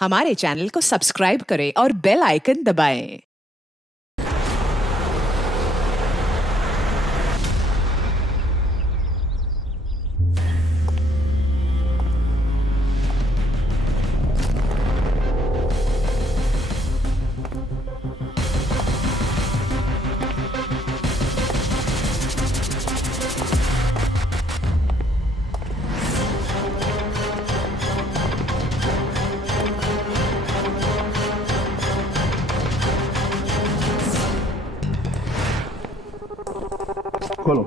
हमारे चैनल को सब्सक्राइब करें और बेल आइकन दबाएं। खोलो।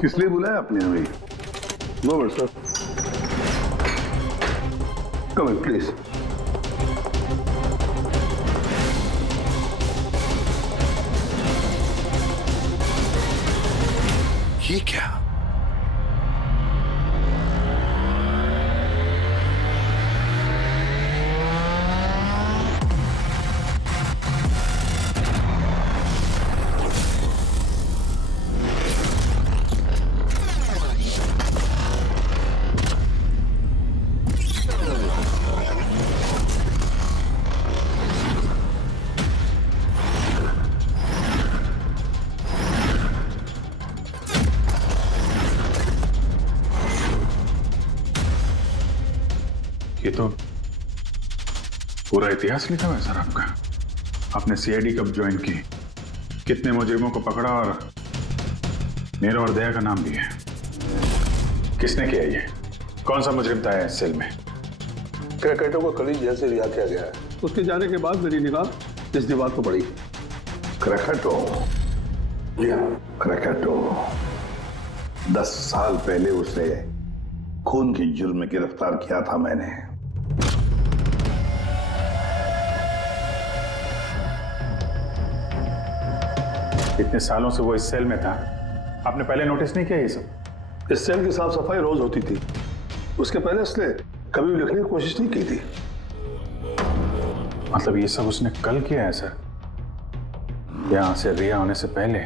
किस लिए बुलाया आपने हमें? No but sir, come in please. ये क्या? ये तो पूरा इतिहास लिखा हुआ है सर आपका। आपने सीआईडी कब ज्वाइन की, कितने मुजरिमों को पकड़ा और मेरा और दया का नाम भी है। किसने किया ये? कौन सा मुजरिम था इस सेल में? क्रैकेटो को कल ही जेल से रिहा किया गया है। उसके जाने के बाद मेरी निगाह इस दीवार को पड़ी। क्रैकेटो? जी हाँ, क्रैकेटो 10 साल पहले उसे खून के जुर्म में गिरफ्तार किया था मैंने। इतने सालों से वो इस सेल में था, आपने पहले नोटिस नहीं किया ये सब? इस सेल की साफ सफाई रोज होती थी। उसके पहले उसने कभी भी लिखने की कोशिश नहीं की थी। मतलब ये सब उसने कल किया है सर, यहां से रिहा होने से पहले?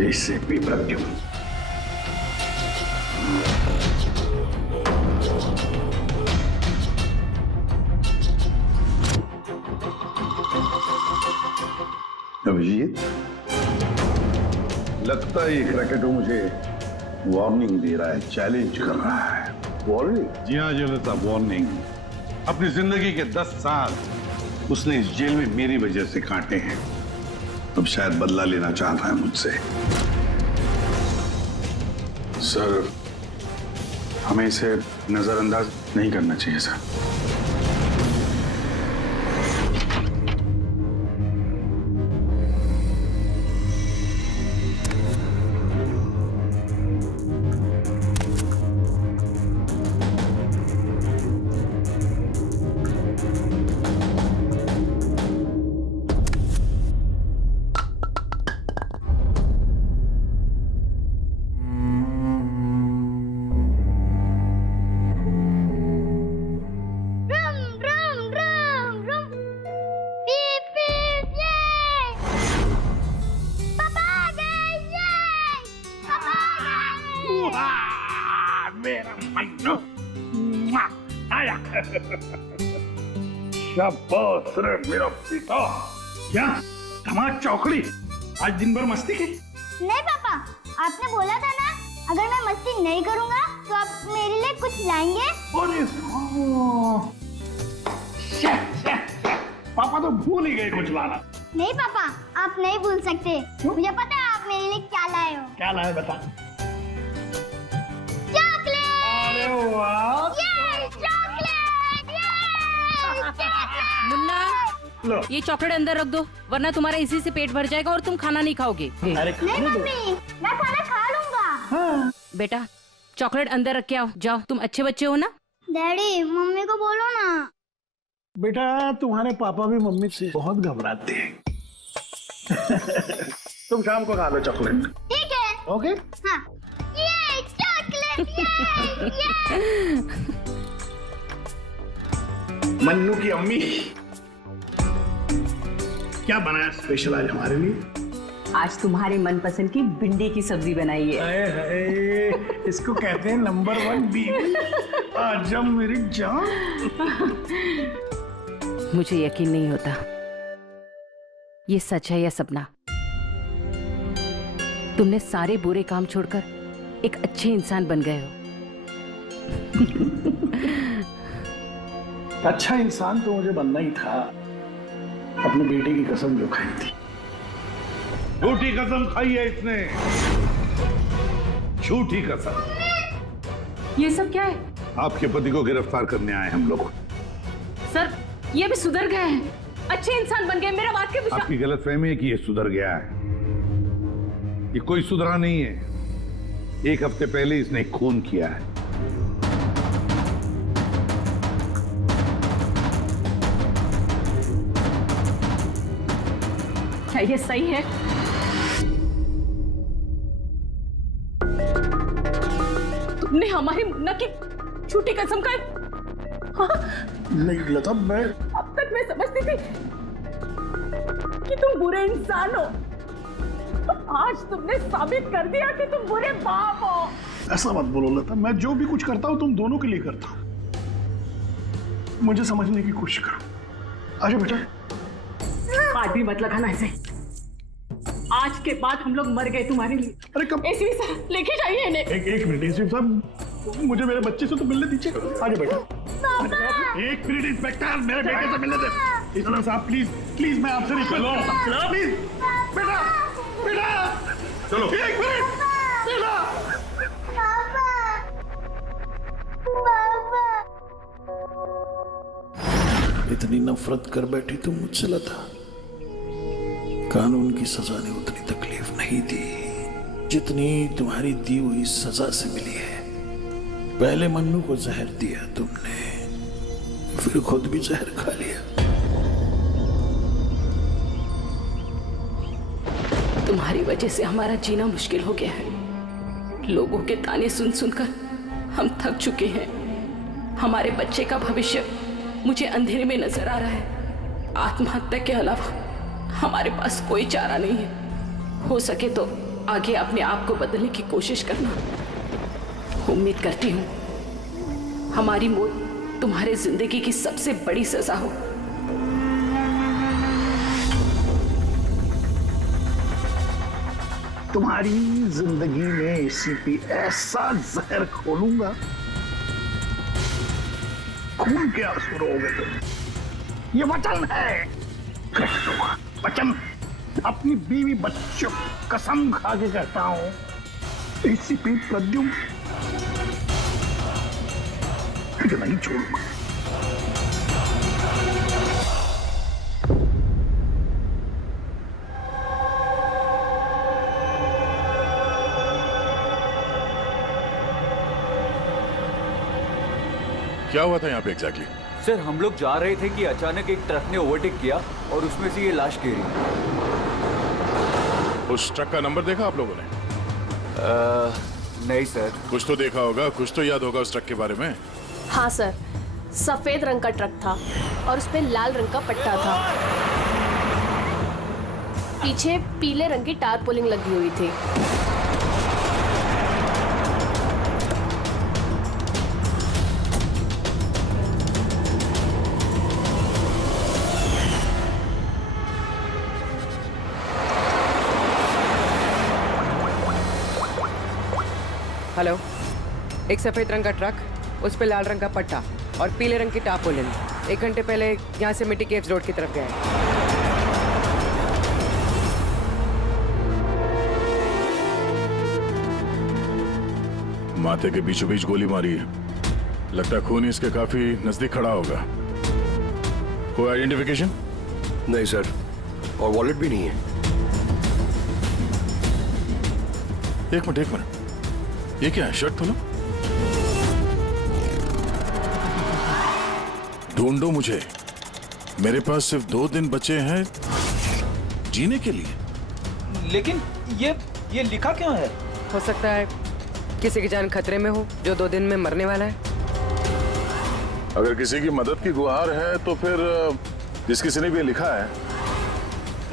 इससे पेपर क्यों? अभिजीत, लगता है ये क्रैकेटो मुझे वार्निंग दे रहा है, चैलेंज कर रहा है। वार्निंग? जी हाँ जनता, वार्निंग। अपनी जिंदगी के 10 साल उसने इस जेल में मेरी वजह से काटे हैं। अब शायद बदला लेना चाहता है मुझसे। सर, हमें इसे नजरअंदाज नहीं करना चाहिए सर। मेरा मन्नू आया। शाबाश रे मेरा पिता। क्या धमाल चौकड़ी, आज दिन भर मस्ती की? नहीं पापा, आपने बोला था ना अगर मैं मस्ती नहीं करूंगा तो आप मेरे लिए कुछ लाएंगे। अरे पापा तो भूल ही गए कुछ लाना। नहीं पापा, आप नहीं भूल सकते। मुझे पता है आप मेरे लिए क्या लाए हो। क्या लाए बता। चॉकलेट। अरे वाह, ये चॉकलेट, मुन्ना, ये चॉकलेट अंदर रख दो, वरना तुम्हारा इसी से पेट भर जाएगा और तुम खाना नहीं खाओगे। अरे नहीं मम्मी, मैं खाना खा लूंगा। बेटा, चॉकलेट अंदर रख के आओ। जाओ, तुम अच्छे बच्चे हो ना। डैडी, मम्मी को बोलो ना। बेटा, तुम्हारे पापा भी मम्मी से बहुत घबराते हैं। तुम शाम को खा लो चॉकलेट। ठीक है। ओके? हाँ। ये चॉकलेट, ये मन्नू की अम्मी क्या बनाया स्पेशल आज हमारे लिए? आज तुम्हारे मनपसंद की भिंडी की सब्जी बनाई है। हाय हाय, इसको कहते हैं नंबर 1 बीवी। आजा मेरी जान। मुझे यकीन नहीं होता ये सच है या सपना। तुमने सारे बुरे काम छोड़कर एक अच्छे इंसान बन गए हो। अच्छा इंसान तो मुझे बनना ही था, अपने बेटे की कसम जो खाई थी। झूठी कसम खाई है इसने, झूठी कसम। ये सब क्या है? आपके पति को गिरफ्तार करने आए हम लोग। सर ये भी सुधर गए हैं, अच्छे इंसान बन गए। मेरा वाक्य विश्वास। आपकी गलतफहमी है कि ये सुधर गया है। ये कोई सुधरा नहीं है। 1 हफ्ते पहले इसने खून किया है। क्या ये सही है? तुमने हमारी मुन्ना की झूठी कसम खाई। हाँ? नहीं लता, मैं अब तक मैं समझती थी कि तुम बुरे इंसान हो। आज तुमने साबित कर दिया कि तुम बुरे बाप हो। ऐसा मत बोलो लता, मैं जो भी कुछ करता हूं तुम दोनों के लिए करता हूं। मुझे समझने की कोशिश करो। आजा बेटा। बात भी मत लगाना ऐसे। आज के बाद हम लोग मर गए तुम्हारे लिए। अरे कब? एसपी साहब लेके जाइए इन्हें। एक मिनट एसपी साहब, मुझे मेरे बच्चे से तो मिलने दीजिए। आजा बेटा। एक मिनट इंस्पेक्टर, मेरे बेटे से मिलने दे। इंस्पेक्टर साहब प्लीज प्लीज, मैं आपसे रिक्वेस्ट करता हूं प्लीज। बेटा बेटा चलो। एक मिनट बेटा। इतनी नफरत कर बैठी तुम मुझसे लता। कानून की सजा ने उतनी तकलीफ नहीं दी जितनी तुम्हारी दी हुई सजा से मिली है। पहले मन्नू को जहर दिया तुमने, फिर खुद भी जहर खा लिया। तुम्हारी वजह से हमारा जीना मुश्किल हो गया है। लोगों के ताने सुन सुनकर हम थक चुके हैं। हमारे बच्चे का भविष्य मुझे अंधेरे में नजर आ रहा है। आत्महत्या के अलावा हमारे पास कोई चारा नहीं है। हो सके तो आगे अपने आप को बदलने की कोशिश करना। उम्मीद करती हूँ हमारी मौत तुम्हारे जिंदगी की सबसे बड़ी सजा हो। तुम्हारी जिंदगी में एसीपी ऐसा जहर खोलूंगा, खून के आंसू रोगे तुम। ये वचन है, वचन। अपनी बीवी बच्चों कसम खा के कहता हूं, एसीपी प्रद्युम्न फिर नहीं छोड़ूंगा। क्या हुआ था यहाँ पे एग्जैक्टली? सर हम लोग जा रहे थे कि अचानक एक ट्रक ने ओवरटेक किया और उसमें से ये लाश गिरी। उस ट्रक का नंबर देखा आप लोगों ने? नहीं सर। कुछ तो देखा होगा, कुछ तो याद होगा उस ट्रक के बारे में। हाँ सर, सफेद रंग का ट्रक था और उस पे लाल रंग का पट्टा था। पीछे पीले रंग की टारपोलिंग लगी हुई थी। हेलो, एक सफेद रंग का ट्रक, उस पे लाल रंग का पट्टा और पीले रंग की टारपोलिन 1 घंटे पहले यहाँ से मिट्टी केव्स रोड की तरफ गए। माथे के बीचों बीच गोली मारी है। लगता है खून इसके काफी नजदीक खड़ा होगा। कोई आइडेंटिफिकेशन? नहीं सर, और वॉलेट भी नहीं है। एक मिनट ये क्या है? शर्ट खोलो, ढूंढो मुझे। मेरे पास सिर्फ 2 दिन बचे हैं जीने के लिए। लेकिन ये लिखा क्यों है? हो सकता है किसी की जान खतरे में हो जो 2 दिन में मरने वाला है? अगर किसी की मदद की गुहार है तो फिर जिस किसी ने भी लिखा है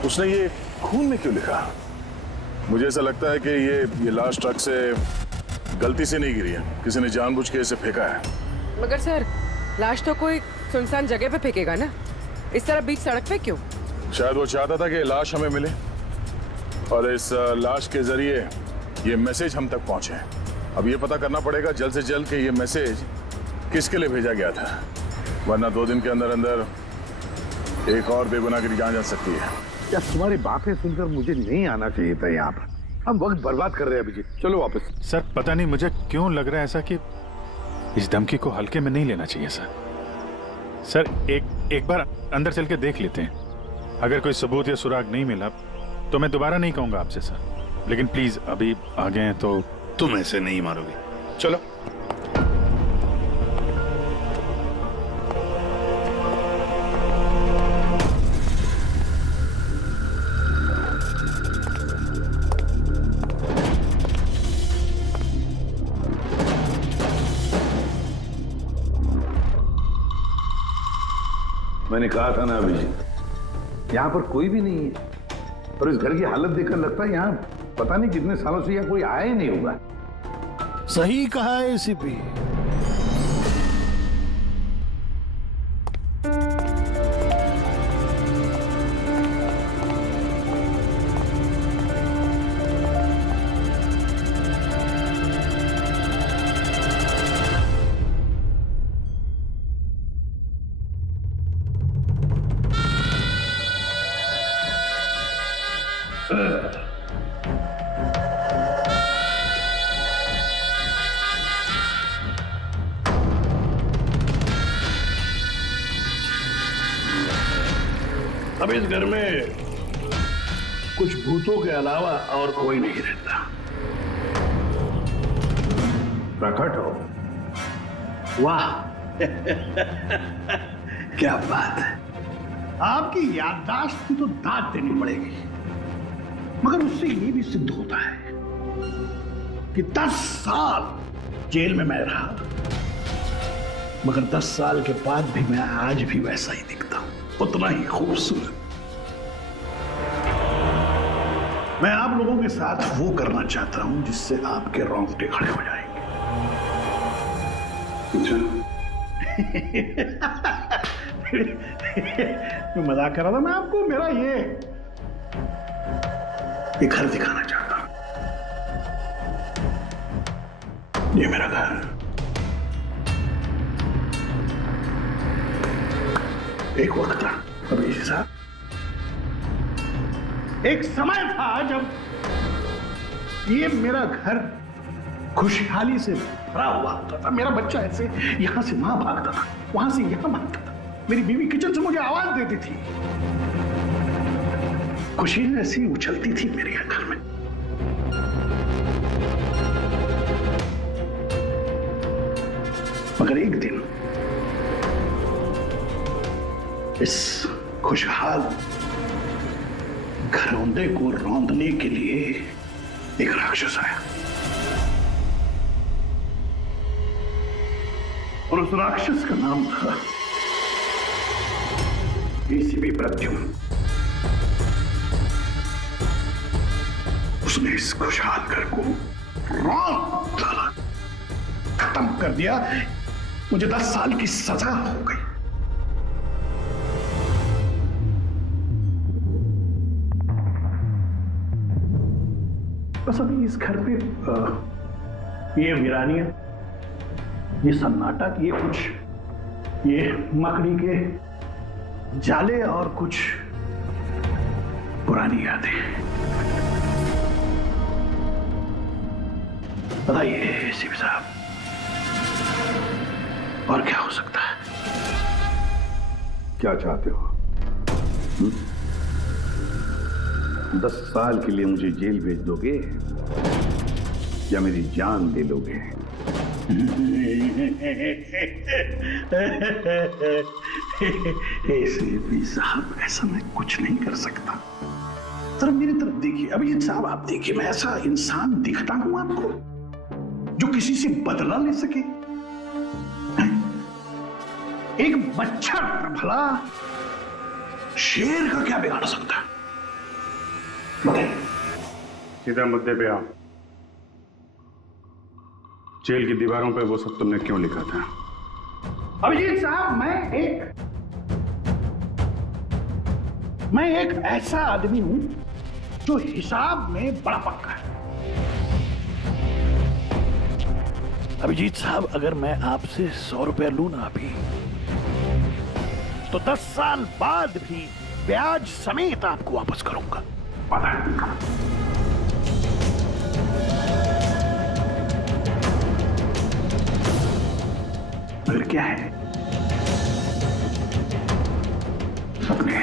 उसने ये खून में क्यों लिखा? मुझे ऐसा लगता है कि ये लाश ट्रक से गलती से नहीं गिरी है, किसी ने जानबूझ के इसे फेंका है। मगर सर, लाश तो कोई सुनसान जगह पे फेंकेगा ना, इस तरह बीच सड़क पे क्यों? शायद वो चाहता था कि लाश हमें मिले और इस लाश के जरिए ये मैसेज हम तक पहुंचे। अब ये पता करना पड़ेगा जल्द से जल्द कि ये मैसेज किसके लिए भेजा गया था, वरना 2 दिन के अंदर अंदर एक और बेगुनाह की जान जा सकती है। क्या तुम्हारी बातें सुनकर मुझे नहीं आना चाहिए था यहाँ पर? हम वक्त बर्बाद कर रहे हैं अभिजीत, चलो वापस। सर पता नहीं मुझे क्यों लग रहा है ऐसा कि इस धमकी को हल्के में नहीं लेना चाहिए सर। सर एक बार अंदर चल के देख लेते हैं, अगर कोई सबूत या सुराग नहीं मिला तो मैं दोबारा नहीं कहूंगा आपसे सर, लेकिन प्लीज अभी आ गए हैं तो। तुम ऐसे नहीं मारोगे, चलो। मैंने कहा था ना अभिजीत, यहाँ पर कोई भी नहीं है और इस घर की हालत देखकर लगता है यहाँ पता नहीं कितने सालों से यहाँ कोई आया ही नहीं होगा। सही कहा है एसीपी। अब इस घर में कुछ भूतों के अलावा और कोई नहीं रहता। प्रकट हो। वाह क्या बात है। आपकी याददाश्त की तो दाद देनी पड़ेगी, मगर उससे ये भी सिद्ध होता है कि 10 साल जेल में मैं रहा, मगर 10 साल के बाद भी मैं आज भी वैसा ही दिखता हूं, उतना ही खूबसूरत। मैं आप लोगों के साथ वो करना चाहता हूं जिससे आपके रोंगटे खड़े हो जाएंगे। मैं मजाक कर रहा था, मैं आपको मेरा ये घर दिखाना चाहता हूं। ये मेरा घर, एक वक्त था अभिजीत साहब, एक समय था जब ये मेरा घर खुशहाली से भरा हुआ होता था। मेरा बच्चा ऐसे यहां से वहां भागता था, वहां से यहां भागता था। मेरी बीवी किचन से मुझे आवाज देती थी, खुशी ऐसी उछलती थी मेरे घर में। मगर एक दिन इस खुशहाल घरौंदे को रौंदने के लिए एक राक्षस आया, और उस राक्षस का नाम था एसीपी प्रद्युम्न। उसने इस खुशहाल घर को रौंद डाला, खत्म कर दिया। मुझे 10 साल की सजा हो गई। बस अभी इस घर पे ये वीरानियत, ये सन्नाटा, ये कुछ ये मकड़ी के जाले और कुछ पुरानी यादें। बताइए एसीपी साहब, और क्या हो सकता है? क्या चाहते हो? 10 साल के लिए मुझे जेल भेज दोगे या मेरी जान दे लोगे? एसीपी साहब, ऐसा मैं कुछ नहीं कर सकता। जरा मेरी तरफ देखिए। अभिजीत साहब, आप देखिए, मैं ऐसा इंसान दिखता हूं आपको? जो किसी से बदला ले सके? एक बच्चा भला शेर का क्या बिगाड़ सकता है? बताइए। सीधा मुद्दे पे आओ। जेल की दीवारों पे वो सब तुमने क्यों लिखा था? अभिजीत साहब, मैं एक ऐसा आदमी हूं जो हिसाब में बड़ा पक्का है। अभिजीत साहब, अगर मैं आपसे 100 रुपया लूं ना अभी, तो 10 साल बाद भी ब्याज समेत आपको वापस करूंगा। पता है? फिर क्या है? अपने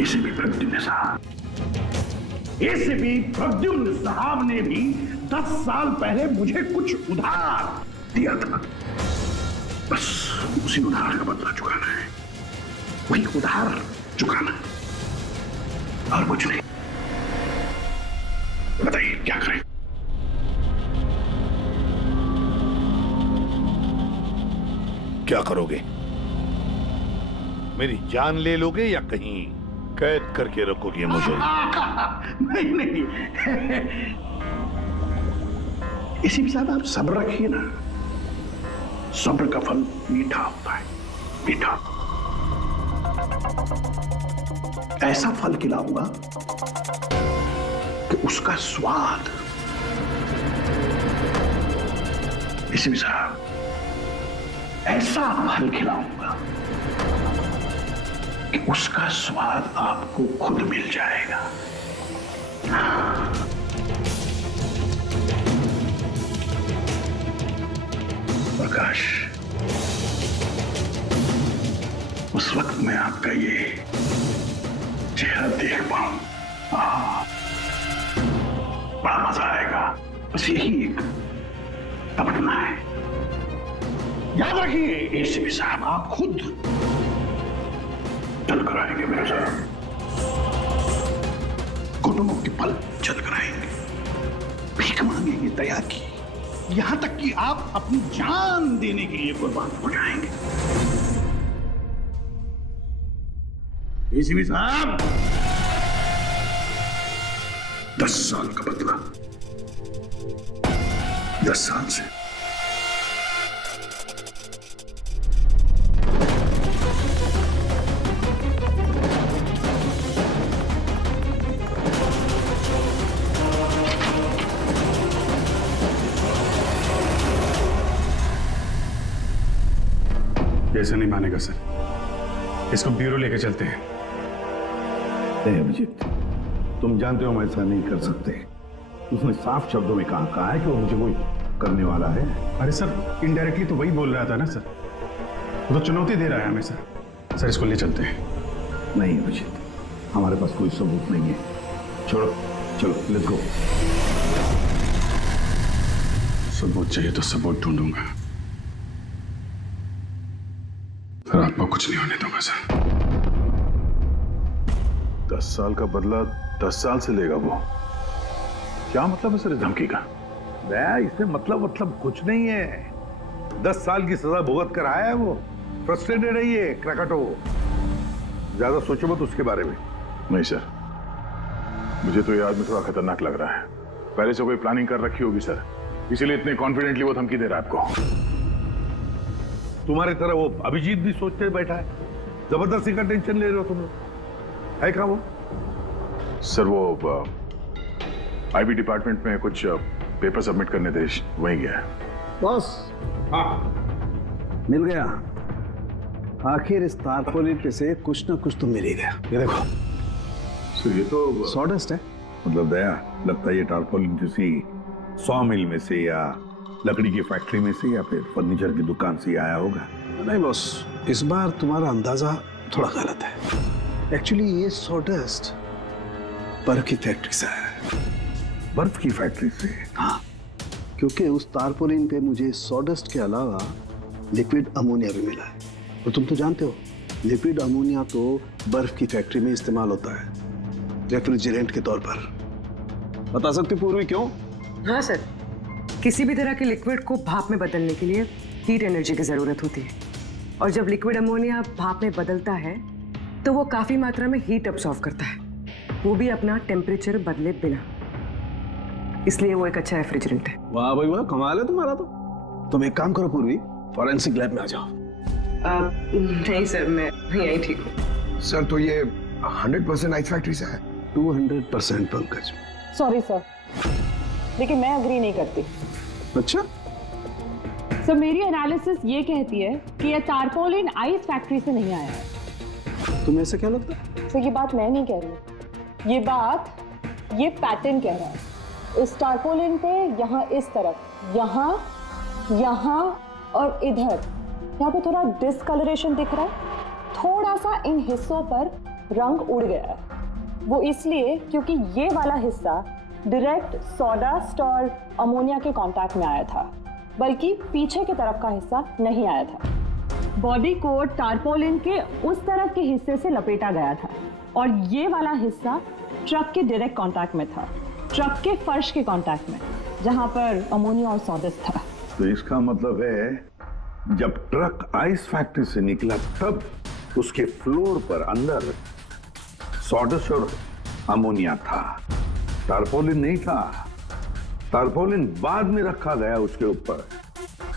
एसीपी प्रद्युम्न साहब ने भी 10 साल पहले मुझे कुछ उधार दिया था। बस उसी उधार का बदला चुकाना है, वही उधार चुकाना है, और कुछ नहीं। बताइए क्या करें? क्या करोगे? मेरी जान ले लोगे या कहीं कैद करके रखोगे मुझे? नहीं। इसी साथ आप सब्र रखिए ना, सब्र का फल मीठा होता है, मीठा। ऐसा फल खिलाऊंगा कि उसका स्वाद, इसी साहब ऐसा फल खिलाऊंगा कि उसका स्वाद आपको खुद मिल जाएगा। प्रकाश, उस वक्त मैं आपका ये चेहरा देख पाऊं, बड़ा मजा आएगा। बस यही एक तमन्ना है। याद रखिए एसीपी साहब, आप खुद चल कर आएंगे मेरे साथ, घुटनों के पल चल कर आएंगे, भीख मांगेंगे दया की, यहां तक कि आप अपनी जान देने के लिए कुर्बान हो जाएंगे। एसीपी साहब, 10 साल का बदला, 10 साल से। ऐसा नहीं मानेगा सर, इसको ब्यूरो लेके चलते हैं। नहीं अभिजीत, तुम जानते हो हम ऐसा नहीं कर सकते। उसने साफ शब्दों में कहा है कि वो मुझे कोई करने वाला है। अरे सर, इनडायरेक्टली तो वही बोल रहा था ना सर, वो तो चुनौती दे रहा है हमें सर। सर इसको ले चलते हैं। नहीं अभिजीत, हमारे पास कोई सबूत नहीं है। छोड़ो, चलो लेट्स गो। सबूत चाहिए तो सबूत ढूंढूंगा, फिर आपको कुछ नहीं होने दूंगा सर। 10 साल का बदला 10 साल से लेगा वो? क्या मतलब है सर इस धमकी का? इसमें मतलब कुछ नहीं है। 10 साल की सजा भुगत कर आया है वो। फ्रस्ट्रेटेड है ये क्रैकाटो। ज्यादा सोचो मत उसके बारे में। नहीं सर, मुझे तो ये आदमी थोड़ा खतरनाक लग रहा है। पहले से कोई प्लानिंग कर रखी होगी सर, इसीलिए इतने कॉन्फिडेंटली वो धमकी दे रहा है आपको। तुम्हारी तरह वो अभिजीत भी सोचते बैठा है। जबरदस्ती का टेंशन ले रहे हो तुम लोग। है क्या वो? सर वो आईबी डिपार्टमेंट में कुछ पेपर सबमिट करने थे, वहीं गया है। बॉस, हाँ मिल गया। आखिर इस तारपोलिन पे से कुछ ना कुछ तो मिल ही गया। ये देखो सर, ये तो सॉडस्ट है। मतलब दया, लगता है ये टारपोलिन किसी सॉ मिल में से या लकड़ी की फैक्ट्री में से या फिर फर्नीचर की दुकान से आया होगा। नहीं बॉस, इस बार तुम्हारा अंदाजा थोड़ा गलत है। एक्चुअली ये सॉडस्ट बर्फ की फैक्ट्री से है। बर्फ की फैक्ट्री से? हाँ, क्योंकि उस तारपोलिन पे मुझे सॉडस्ट के अलावा लिक्विड अमोनिया भी मिला है। और तुम तो जानते हो, लिक्विड अमोनिया तो बर्फ की फैक्ट्री में इस्तेमाल होता है रेफ्रिजरेंट के तौर पर। बता सकते पूर्वी क्यों? हाँ सर, किसी भी तरह के लिक्विड को भाप में बदलने के लिए हीट एनर्जी की जरूरत होती है, और जब लिक्विड अमोनिया भाप में बदलता है तो वो काफी मात्रा में हीट अब्सॉर्ब करता है, वो भी अपना टेम्परेचर बदले बिना। इसलिए वो एक अच्छा रेफ्रिजरेंट है। वाह भाई वाह, कमाल है तुम्हारा तो। तुम एक काम करो पूर्वी, फॉरेंसिक लैब में आ जाओ। नहीं सर, मैं यहीं ठीक हूँ। सर तो ये 100% आइस फैक्ट्री से है? 200% पंकज। सॉरी सर, लेकिन मैं अग्री नहीं करती। अच्छा? सर मेरी एनालिसिस ये कहती है कि ये टारपोलिन आइस फैक्ट्री से नहीं आया है। तुम्हें ऐसा क्या लगता है? सर ये बात मैं नहीं कह रही, ये बात ये पैटर्न कह रहा है। इस टारपोलिन पे यहाँ इस तरफ, यहाँ और इधर, यहाँ पे थोड़ा डिसकलरेशन दिख रहा है। थोड़ा सा इन हिस्सों पर रंग उड़ गया है। वो इसलिए क्योंकि ये वाला हिस्सा डायरेक्ट सॉडास्ट और अमोनिया के कांटेक्ट में आया था, बल्कि पीछे की तरफ का हिस्सा नहीं आया था। बॉडी को टारपोलिन के उस तरफ के हिस्से से लपेटा गया था, और ये वाला हिस्सा ट्रक के डायरेक्ट कांटेक्ट में था, ट्रक के फर्श के कांटेक्ट में, जहां पर अमोनिया और सॉडस्ट था। तो इसका मतलब है जब ट्रक आइस फैक्ट्री से निकला तब उसके फ्लोर पर अंदर सॉडस्ट और अमोनिया था, टारपोलिन नहीं था। टारपोलिन बाद में रखा गया उसके ऊपर,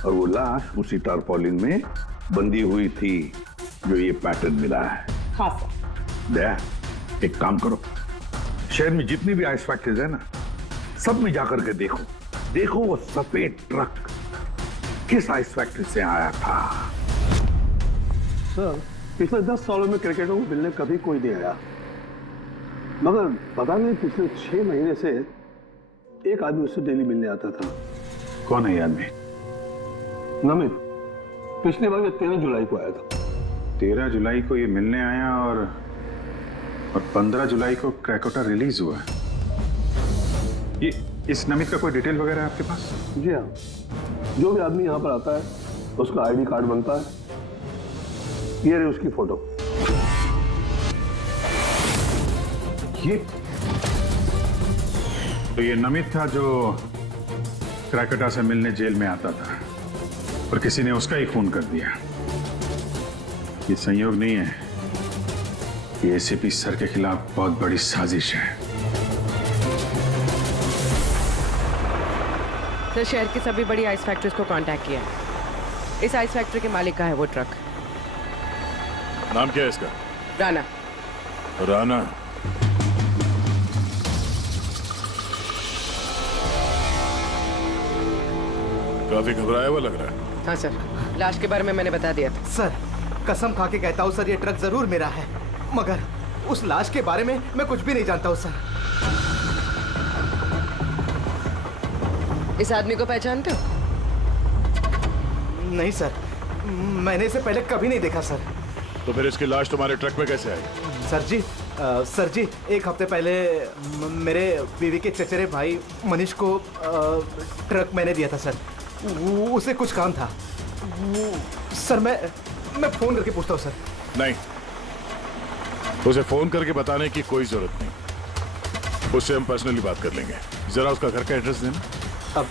और वो लाश उसी टारपोलिन में बंधी हुई थी जो ये पैटर्न मिला है। हाँ सर। दया, एक काम करो, शहर में जितनी भी आइस फैक्ट्रीज है ना, सब में जाकर के देखो वो सफेद ट्रक किस आइस फैक्ट्री से आया था। सर पिछले 10 सालों में क्रिकेटरों को मिलने कभी कोई नहीं आया, मगर पता नहीं पिछले 6 महीने से एक आदमी उससे डेली मिलने आता था। कौन है ये आदमी? नमित। पिछली बार ये 13 जुलाई को आया था। 13 जुलाई को ये मिलने आया और 15 जुलाई को क्रैकोटा रिलीज हुआ। ये इस नमित का कोई डिटेल वगैरह है आपके पास? जी हाँ, जो भी आदमी यहाँ पर आता है उसका आईडी कार्ड बनता है। ये रही उसकी फोटो। ये तो ये नमित था जो क्रैकोटा से मिलने जेल में आता था, और किसी ने उसका ही खून कर दिया। ये संयोग नहीं है, ये एसीपी सर के खिलाफ बहुत बड़ी साजिश है। सर शहर की सभी बड़ी आइस फैक्ट्रीज को कांटेक्ट किया है। इस आइस फैक्ट्री के मालिक का है वो ट्रक। नाम क्या है इसका? राणा। राणा। काफी घबराया हुआ लग रहा है। हाँ सर, लाश के बारे में मैंने बता दिया था। सर कसम खा के कहता हूँ सर, ये ट्रक जरूर मेरा है, मगर उस लाश के बारे में मैं कुछ भी नहीं जानता हूँ सर। इस आदमी को पहचानते हो? नहीं सर, मैंने इसे पहले कभी नहीं देखा सर। तो फिर इसकी लाश तुम्हारे ट्रक में कैसे आई? सर जी 1 हफ्ते पहले मेरे बीवी के चचेरे भाई मनीष को ट्रक मैंने दिया था सर। उसे कुछ काम था। सर मैं फोन करके पूछता हूँ सर। नहीं, उसे फोन करके बताने की कोई जरूरत नहीं, उससे हम पर्सनली बात कर लेंगे। जरा उसका घर का एड्रेस देना। अब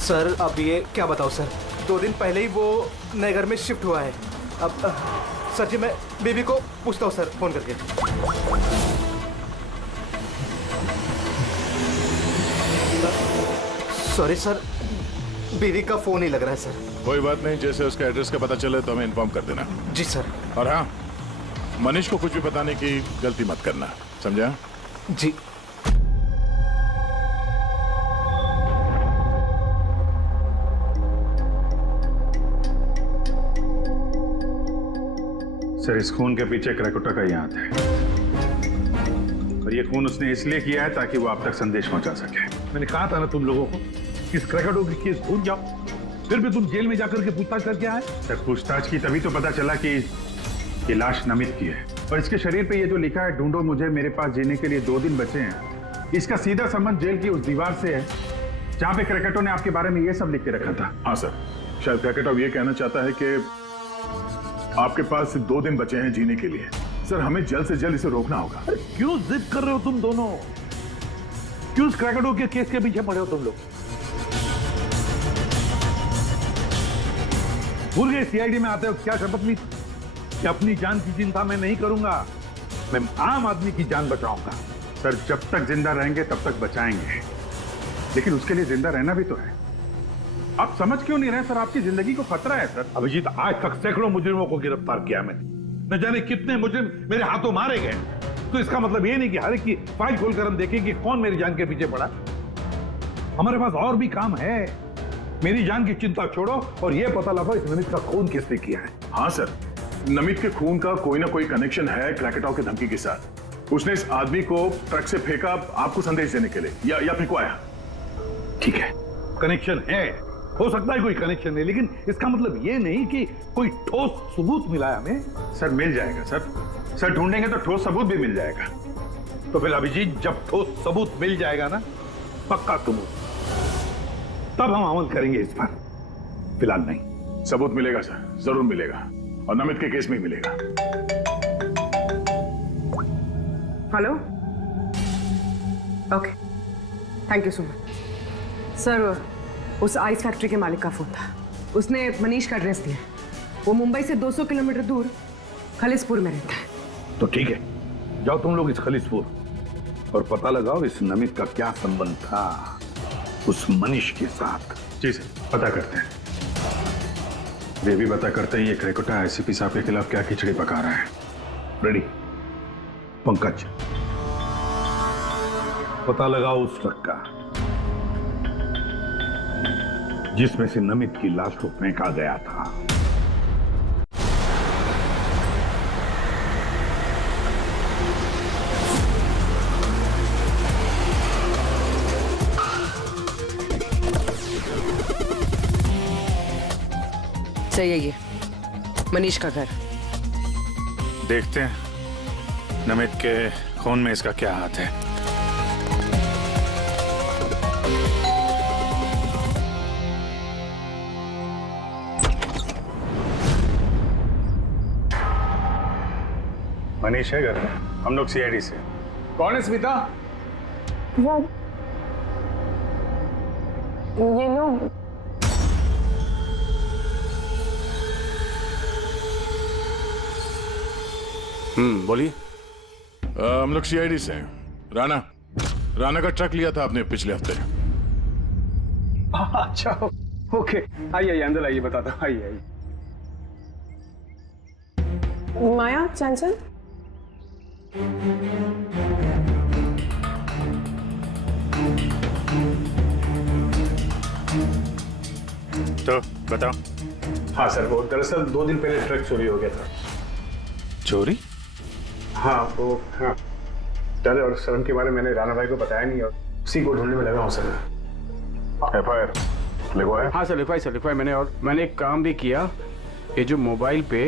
सर अब ये क्या बताओ सर, 2 दिन पहले ही वो नए घर में शिफ्ट हुआ है। अब सर जी मैं बीवी को पूछता हूँ सर फोन करके। सॉरी सर, बीवी का फोन ही लग रहा है सर। कोई बात नहीं, जैसे उसका एड्रेस का पता चले तो हमें इन्फॉर्म कर देना। जी सर। और हाँ, मनीष को कुछ भी बताने की गलती मत करना, समझा? जी। सर इस खून के पीछे क्रैकोटा का ही हाथ है, और ये खून उसने इसलिए किया है ताकि वो आप तक संदेश पहुंचा सके। मैंने कहा था ना तुम लोगों को, इस क्रैकोटा की केस भूल जाओ, फिर भी तुम जेल में जाकर के पूछताछ करके आए। सर पूछताछ की तभी तो पता चला कि ये लाश नमित की है, और इसके शरीर पे ये जो लिखा है ढूंढो मुझे मेरे पास जीने के लिए 2 दिन बचे हैं, इसका सीधा संबंध जेल की उस दीवार से है जहां पे क्रैकोटा ने आपके बारे में ये सब लिख के रखा था। हाँ सर, शायद क्रैकोटा ये कहना चाहता है कि आपके पास सिर्फ 2 दिन बचे हैं जीने के लिए। सर हमें जल्द से जल्द इसे रोकना होगा। क्यों जिद कर रहे हो तुम दोनों? क्यों क्रैकोटा के केस के पीछे पड़े हो तुम लोग? भूल गए सीआईडी में आते हो क्या शपथ ली कि अपनी जान की चिंता मैं नहीं करूंगा, मैं आम आदमी की जान बचाऊंगा। सर जब तक जिंदा रहेंगे तब तक बचाएंगे, लेकिन उसके लिए जिंदा रहना भी तो है। आप समझ क्यों नहीं रहे सर? आपकी जिंदगी को खतरा है सर। अभिजीत, आज तक सैकड़ों मुजरिमों को गिरफ्तार किया मैंने, न जाने कितने मुजरिम मेरे हाथों मारे गए। तो इसका मतलब ये नहीं कि हर एक की फाइल खोलकर हम देखें कि कौन मेरी जान के पीछे पड़ा। हमारे पास और भी काम है। मेरी जान की चिंता छोड़ो और ये पता लगाओ इस नमित का खून किसने किया है। हाँ सर, नमित के खून का कोई ना कोई कनेक्शन है क्रैकेटॉ की धमकी के साथ। उसने इस आदमी को ट्रक से फेंका आपको संदेश देने के लिए, या फेंकवाया। ठीक है, कनेक्शन है, हो सकता है कोई कनेक्शन है, लेकिन इसका मतलब ये नहीं कि कोई ठोस सबूत मिला है हमें। सर मिल जाएगा सर ढूंढेंगे तो ठोस सबूत भी मिल जाएगा। तो फिर अभिजीत, जब ठोस सबूत मिल जाएगा ना, पक्का सबूत, तब हम अमल करेंगे इस पर, फिलहाल नहीं। सबूत मिलेगा सर, जरूर मिलेगा, और नमित के केस में ही मिलेगा। Hello, okay, thank you so much sir. उस आइस फैक्ट्री के मालिक का फोन था, उसने मनीष का एड्रेस दिया। वो मुंबई से 200 किलोमीटर दूर खलिसपुर में रहता है। तो ठीक है, जाओ तुम लोग इस खलिसपुर और पता लगाओ इस नमित का क्या संबंध था उस मनीष के साथ। जी सर, पता करते हैं। ये भी पता करते हैं ये क्रैकेटॉ आईसीपी साहब के खिलाफ क्या खिचड़ी पका रहा है। रेडी पंकज, पता लगाओ उस ट्रक का जिसमें से नमित की लाश को फेंका गया था। सही है, ये मनीष का घर। देखते हैं नमित के खून में इसका क्या हाथ है। मनीष है घर में, हम लोग सीआईडी से। कौन है स्मिता? ये लोग बोलिए। हम लोग सीआईडी से हैं। राणा का ट्रक लिया था आपने पिछले हफ्ते। अच्छा, ओके, आइए अंदर आइए, बताता हूँ, आइए। माया, चंचल, तो बताओ। हाँ सर, वो दरअसल 2 दिन पहले ट्रक चोरी हो गया था। चोरी? हाँ, वो हाँ, डर और शर्म के बारे में मैंने राणा भाई को बताया नहीं और उसी को ढूंढने में लगा हूँ सर। एफआईआर लिखवाया? हाँ सर, लिखवाया मैंने, और मैंने एक काम भी किया। ये जो मोबाइल पे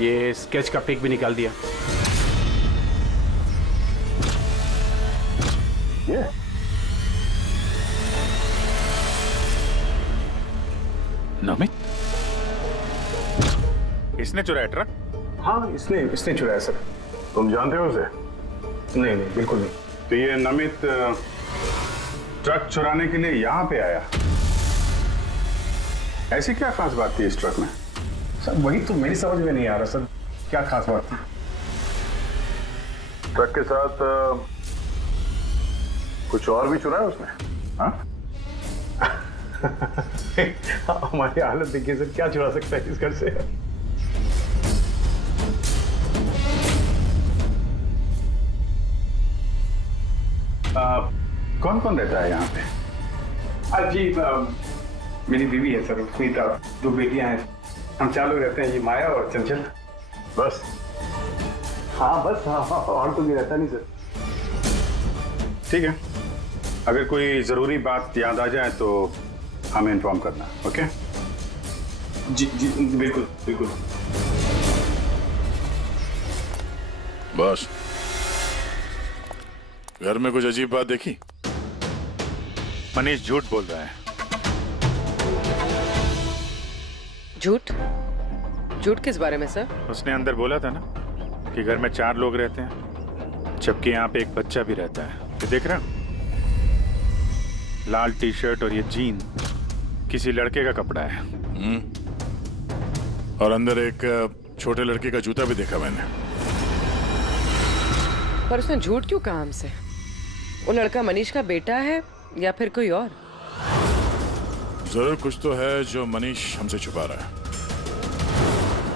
ये स्केच का पिक भी निकाल दिया। ये नमित इसने चुराया ट्रक? हाँ, इसने चुराया सर। तुम जानते हो उसे? नहीं, बिल्कुल नहीं। तो ये नमित ट्रक चुराने के लिए यहाँ पे आया, ऐसी क्या खास बात थी इस ट्रक में? सर वही तो मेरी समझ में नहीं आ रहा सर, क्या खास बात थी? ट्रक के साथ कुछ और भी चुराया उसने? हाँ? हमारी हालत देखिए सर, क्या चुरा सकता है इस घर से? कौन कौन रहता है यहाँ पे? जी, मेरी बीवी है सर, स्मिता, 2 बेटियां हैं। हम 4 लोग रहते हैं, ये माया और चंचल। बस? हाँ बस, हाँ, और तो भी रहता नहीं सर। ठीक है, अगर कोई जरूरी बात याद आ जाए तो हमें इन्फॉर्म करना। ओके? जी बिल्कुल। बस, घर में कुछ अजीब बात देखी? मनीष झूठ बोल रहा है। झूठ किस बारे में सर? उसने अंदर बोला था ना कि घर में 4 लोग रहते हैं, जबकि यहाँ पे एक बच्चा भी रहता है। ये देख रहे हो? लाल टी शर्ट और ये जीन किसी लड़के का कपड़ा है। और अंदर एक छोटे लड़के का जूता भी देखा मैंने। पर उसने झूठ क्यों कहा हमसे? वो लड़का मनीष का बेटा है या फिर कोई और? जरूर कुछ तो है जो मनीष हमसे छुपा रहा है।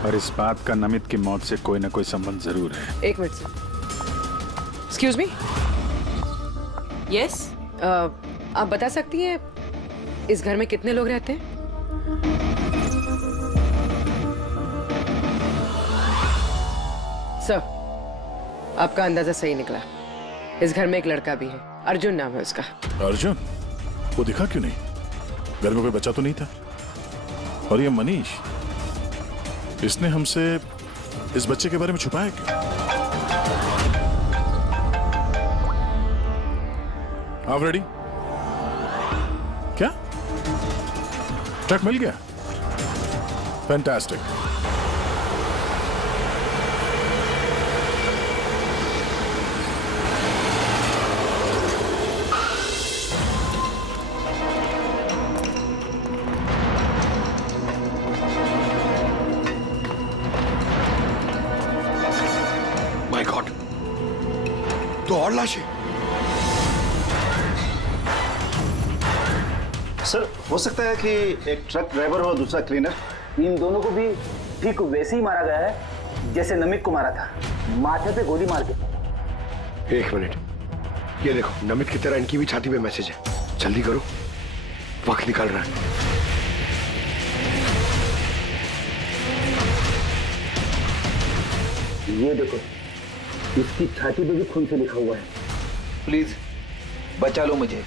और इस बात का नमित की मौत से कोई ना कोई संबंध जरूर है। एक मिनट से। Excuse me. यस। आप बता सकती हैं इस घर में कितने लोग रहते हैं? सर, आपका अंदाजा सही निकला। इस घर में एक लड़का भी है, अर्जुन नाम है उसका। अर्जुन? वो दिखा क्यों नहीं? घर में कोई बच्चा तो नहीं था। और ये मनीष, इसने हमसे इस बच्चे के बारे में छुपाया क्यों? आप रेडी? क्या? ट्रक मिल गया? फैंटास्टिक। माय गॉड, तो और लाशें। सर, हो सकता है कि एक ट्रक ड्राइवर और दूसरा क्लीनर, इन दोनों को भी ठीक वैसे ही मारा गया है जैसे नमित को मारा था, माथे पे गोली मार के। एक मिनट, ये देखो, नमित की तरह इनकी भी छाती पे मैसेज है। जल्दी करो, वक्त निकल रहा है। ये देखो, इसकी छाती पे भी खून से लिखा हुआ है, प्लीज बचा लो मुझे।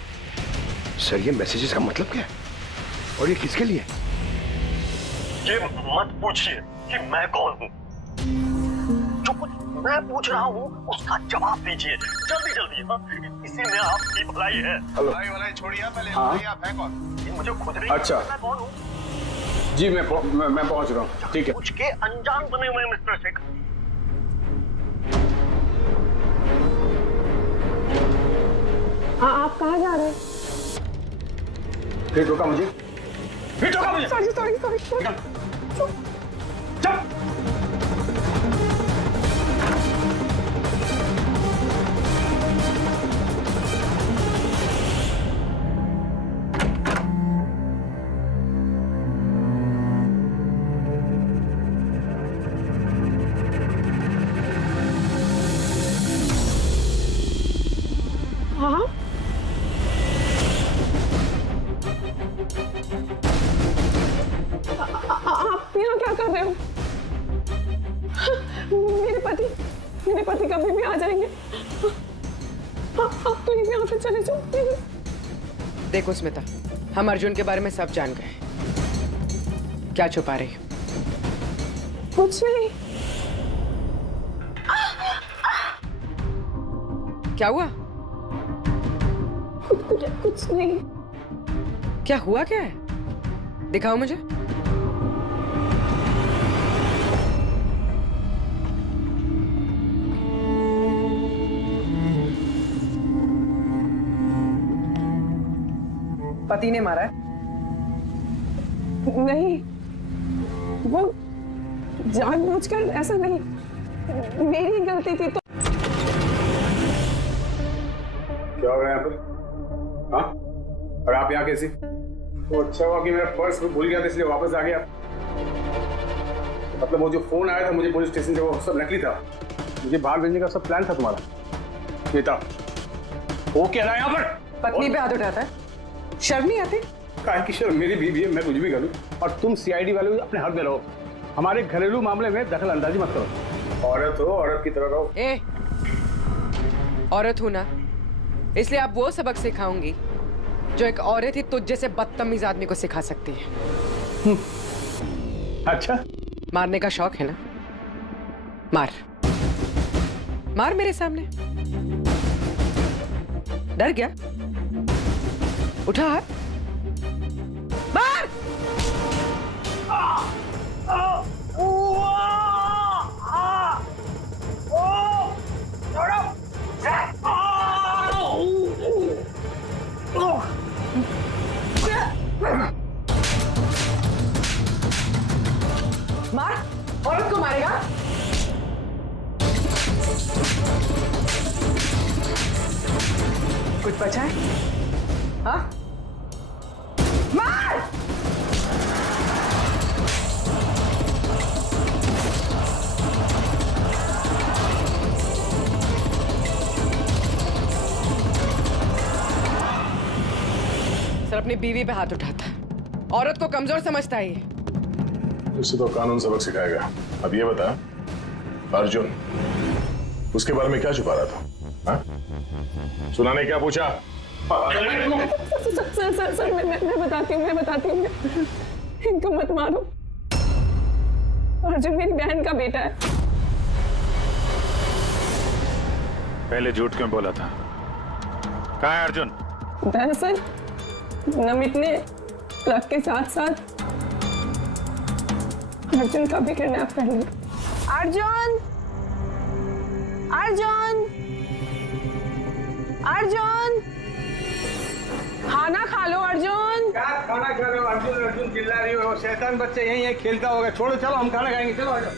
सर, ये मैसेजेस का मतलब क्या है और ये किसके लिए? ये मत पूछिए कि मैं कौन हूँ। जो कुछ मैं पूछ रहा हूँ उसका जवाब दीजिए जल्दी जल्दी। हाँ, इसी में आपकी भलाई है। भलाई छोड़िए, पहले आप हैं कौन? ये मुझे खुद नहीं अच्छा, मैं कौन हूँ। जी मैं पहुंच रहा हूँ। ठीक है। कुछ के अनजान बने हुए मिस्टर शेखर। आप कहाँ जा रहे हैं? फिर रोका मुझे। Sorry sorry sorry. चल। हाँ, आप यहाँ क्या कर रहे हो? मेरे पति कभी भी आ जाएंगे। आप तो यहाँ से चले जाओ प्लीज। देखो स्मिता, हम अर्जुन के बारे में सब जान गए। क्या छुपा रही हो? कुछ नहीं। क्या हुआ? कुछ नहीं। क्या हुआ? क्या है? दिखाओ मुझे। पति ने मारा है? नहीं, वो जानबूझकर ऐसा नहीं, मेरी गलती थी। तो क्या हो रहा है यहाँ पर? हाँ? और आप यहाँ कैसी? तो अच्छा हुआ कि मेरा पर्स भूल गया था इसलिए वापस आ गया। मतलब वो जो फोन आया था मुझे पुलिस स्टेशन से, वो सब नकली था। मुझे बाहर भेजने का सब प्लान था तुम्हारा। बेटा, वो कह रहा है यहाँ पर पत्नी पे हाथ उठाता है? शर्म नहीं आती? काहे की शर्म? मेरी बीवी है, मैं कुछ भी करूँ। और तुम सीआईडी वाले अपने हक में रहो, हमारे घरेलू मामले में दखल अंदाजी मत करो। औरत हो, औरत की तरह रहो। ए, औरत हूं ना, इसलिए आप वो सबक सिखाऊंगी जो एक औरत ही तुझ जैसे बदतमीज आदमी को सिखा सकती है। अच्छा, मारने का शौक है ना? मार मार मेरे सामने। डर गया? उठा हाथ, मार। मार, औरत को मारेगा? कुछ बचा है? हाँ? मार! सर अपनी बीवी पे हाथ उठाता है, औरत को कमजोर समझता है ये। इसे तो कानून सबक सिखाएगा। अब ये बता, अर्जुन उसके बारे में क्या छुपा रहा था? हाँ? सुना ने क्या पूछा? सर मैं बताती हूँ इनको मत मारो। अर्जुन मेरी बहन का बेटा है। पहले झूठ क्यों बोला था? कहाँ है अर्जुन? दरअसल नमित ने ट्रक के साथ साथ अर्जुन का भी किडनैप कर लिया। अर्जुन! अर्जुन! अर्जुन! खाना खा लो अर्जुन। क्या खाना खा रहे हो? अर्जुन अर्जुन चिल्ला रही हो। शैतान बच्चे यही है, खेलता होगा। छोड़ो, चलो हम खाना खाएंगे। चलो आ जाओ।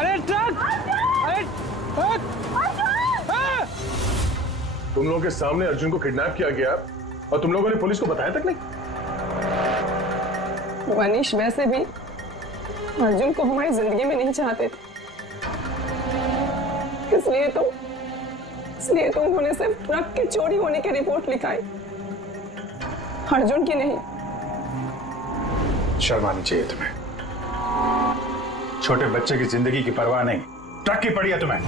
अरे ट्रक! अरे ट्रक! तुम लोगों के सामने अर्जुन को किडनैप किया गया और तुम लोगों ने पुलिस को बताया तक नहीं? मनीष वैसे भी अर्जुन को हमारी जिंदगी में नहीं चाहते थे, इसलिए तो उन्होंने सिर्फ ट्रक के चोरी होने की रिपोर्ट लिखाई, अर्जुन की नहीं। शर्म आनी चाहिए तुम्हें। छोटे बच्चे की जिंदगी की परवाह नहीं, ट्रक की पड़ी है तुम्हें।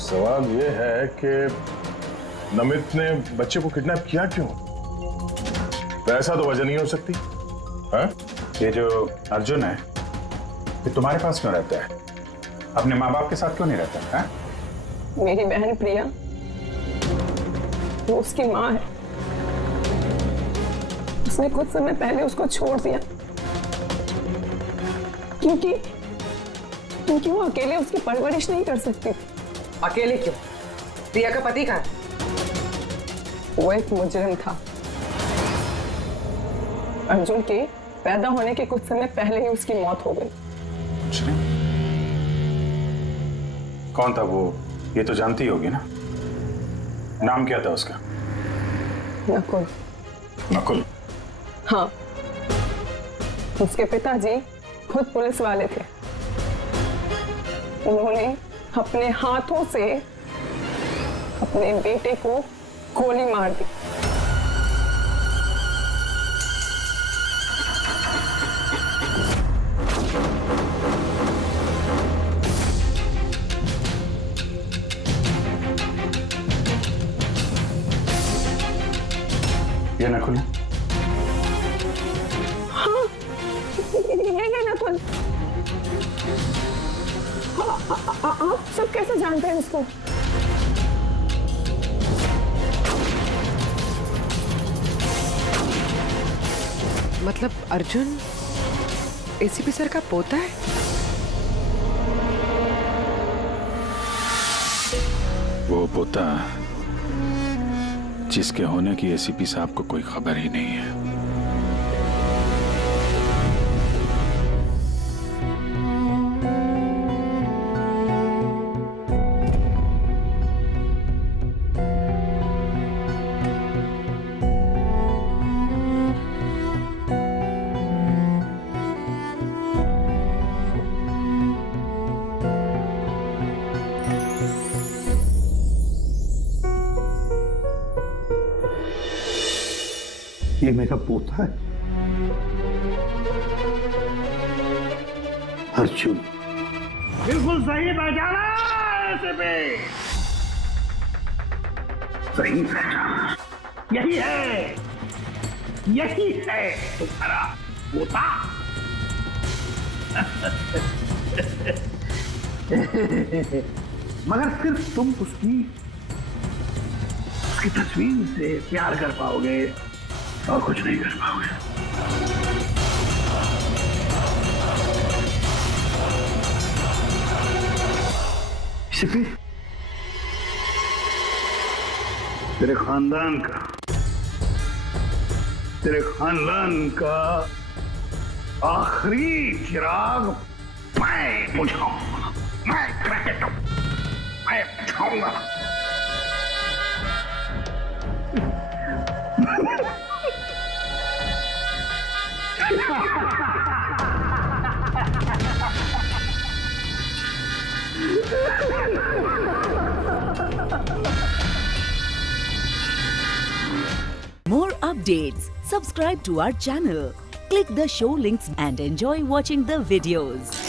सवाल ये है कि नमित ने बच्चे को किडनैप किया क्यों? ऐसा तो वजह नहीं हो सकती। हाँ? ये जो अर्जुन है ये तुम्हारे पास क्यों रहता है? अपने माँ बाप के साथ क्यों नहीं रहता है? मेरी बहन प्रिया वो उसकी माँ है, उसने कुछ समय पहले उसको छोड़ दिया क्योंकि वो अकेले उसकी परवरिश नहीं कर सकती थी। अकेले क्यों? प्रिया का पति कहाँ है? वो एक मुजरिम था। अर्जुन के पैदा होने के कुछ समय पहले ही उसकी मौत हो गई। कौन था वो? ये तो जानती होगी ना। नाम क्या था उसका? नकुल। नकुल? हाँ, उसके पिताजी खुद पुलिस वाले थे। उन्होंने अपने हाथों से अपने बेटे को गोली मार दी। ये नकुल? हाँ, ये नकुल। आप सब कैसे जानते हैं उसको? मतलब अर्जुन एसीपी सर का पोता है? वो पोता जिसके होने की एसीपी साहब को कोई खबर ही नहीं है। ये मेरा पोता है अर्जुन। बिल्कुल सही पहचाना एसीपी, सही पहचाना। यही है तुम्हारा पोता। मगर सिर्फ तुम उसकी तस्वीर से प्यार कर पाओगे और कुछ नहीं कर पाओगे। शिपी, तेरे खानदान का आखिरी चिराग मैं बुझाऊंगा, मैं बुझाऊंगा। More updates, subscribe to our channel, click the show links and enjoy watching the videos.